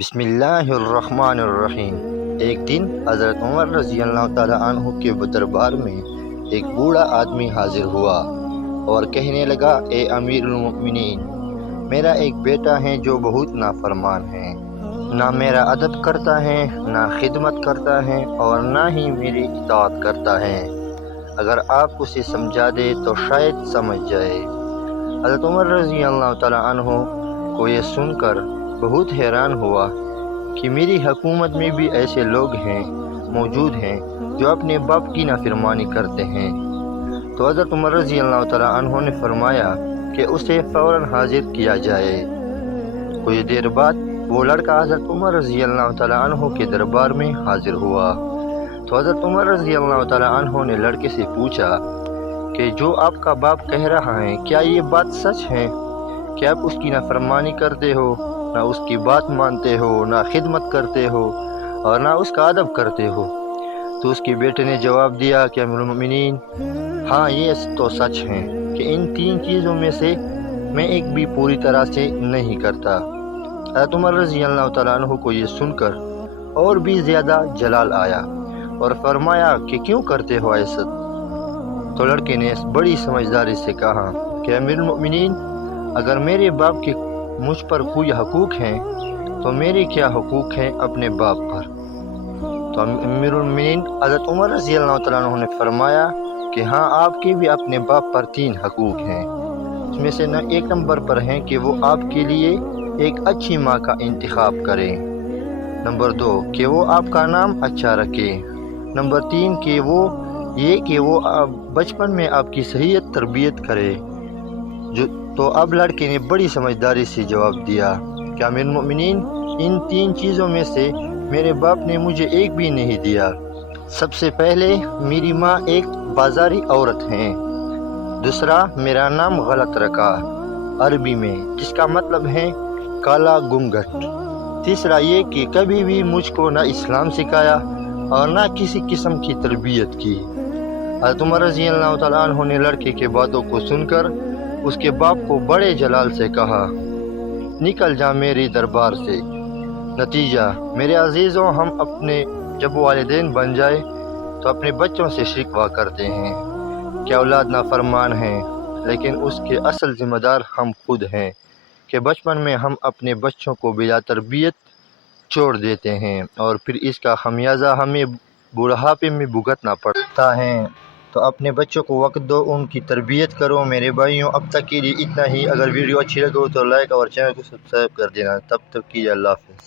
بسم اللہ الرحمن الرحیم۔ ایک دن حضرت عمر رضی اللہ تعالیٰ عنہ کے دربار میں ایک بوڑھا آدمی حاضر ہوا اور کہنے لگا، اے امیر المؤمنین، میرا ایک بیٹا ہے جو بہت نافرمان ہے، نہ میرا ادب کرتا ہے، نہ خدمت کرتا ہے اور نہ ہی میری اطاعت کرتا ہے۔ اگر آپ اسے سمجھا دے تو شاید سمجھ جائے۔ حضرت عمر رضی اللہ تعالیٰ عنہ کو یہ سن کر بہت حیران ہوا کہ میری حکومت میں بھی ایسے لوگ موجود ہیں جو اپنے باپ کی نافرمانی کرتے ہیں۔ تو حضرت عمر رضی اللہ تعالیٰ عنہ نے فرمایا کہ اسے فوراً حاضر کیا جائے۔ کچھ دیر بعد وہ لڑکا حضرت عمر رضی اللہ تعالیٰ عنہ کے دربار میں حاضر ہوا۔ تو حضرت عمر رضی اللہ تعالیٰ عنہ نے لڑکے سے پوچھا کہ جو آپ کا باپ کہہ رہا ہے کیا یہ بات سچ ہے کہ آپ اس کی نافرمانی کرتے ہو، نہ اس کی بات مانتے ہو، نہ خدمت کرتے ہو اور نہ اس کا ادب کرتے ہو؟ تو اس کے بیٹے نے جواب دیا کہ امیر المؤمنین، ہاں یہ تو سچ ہے کہ ان تین چیزوں میں سے میں ایک بھی پوری طرح سے نہیں کرتا۔ حضرت عمر رضی اللہ تعالیٰ عنہ کو یہ سن کر اور بھی زیادہ جلال آیا اور فرمایا کہ کیوں کرتے ہو ایسا؟ تو لڑکے نے بڑی سمجھداری سے کہا کہ امیر المؤمنین، اگر میرے باپ کے مجھ پر کوئی حقوق ہیں تو میرے کیا حقوق ہیں اپنے باپ پر؟ تو امیر المؤمنین حضرت عمر رضی اللہ تعالیٰ عنہ نے فرمایا کہ ہاں، آپ کے بھی اپنے باپ پر تین حقوق ہیں۔ اس میں سے ایک نمبر پر ہیں کہ وہ آپ کے لیے ایک اچھی ماں کا انتخاب کرے، نمبر 2 کہ وہ آپ کا نام اچھا رکھے، نمبر 3 کہ وہ بچپن میں آپ کی صحیح تربیت کرے۔ تو اب لڑکے نے بڑی سمجھداری سے جواب دیا کہ امیر المؤمنین، ان تین چیزوں میں سے میرے باپ نے مجھے ایک بھی نہیں دیا۔ سب سے پہلے میری ماں ایک بازاری عورت ہے، دوسرا میرا نام غلط رکھا عربی میں، جس کا مطلب ہے کالا گھونگھٹ، تیسرا یہ کہ کبھی بھی مجھ کو نہ اسلام سکھایا اور نہ کسی قسم کی تربیت کی۔ حضرت عمر رضی اللہ تعالیٰ عنہ نے لڑکے کے باتوں کو سن کر اس کے باپ کو بڑے جلال سے کہا، نکل جا میری دربار سے۔ نتیجہ، میرے عزیزوں، ہم اپنے جب والدین بن جائے تو اپنے بچوں سے شکوہ کرتے ہیں کہ اولاد نافرمان ہیں، لیکن اس کے اصل ذمہ دار ہم خود ہیں کہ بچپن میں ہم اپنے بچوں کو بلا تربیت چھوڑ دیتے ہیں اور پھر اس کا خمیازہ ہمیں بڑھاپے میں بھگتنا پڑتا ہے۔ تو اپنے بچوں کو وقت دو، ان کی تربیت کرو۔ میرے بھائیوں، اب تک کے لیے اتنا ہی۔ اگر ویڈیو اچھی لگے تو لائک اور چینل کو سبسکرائب کر دینا۔ تب تک کے لیے اللہ حافظ۔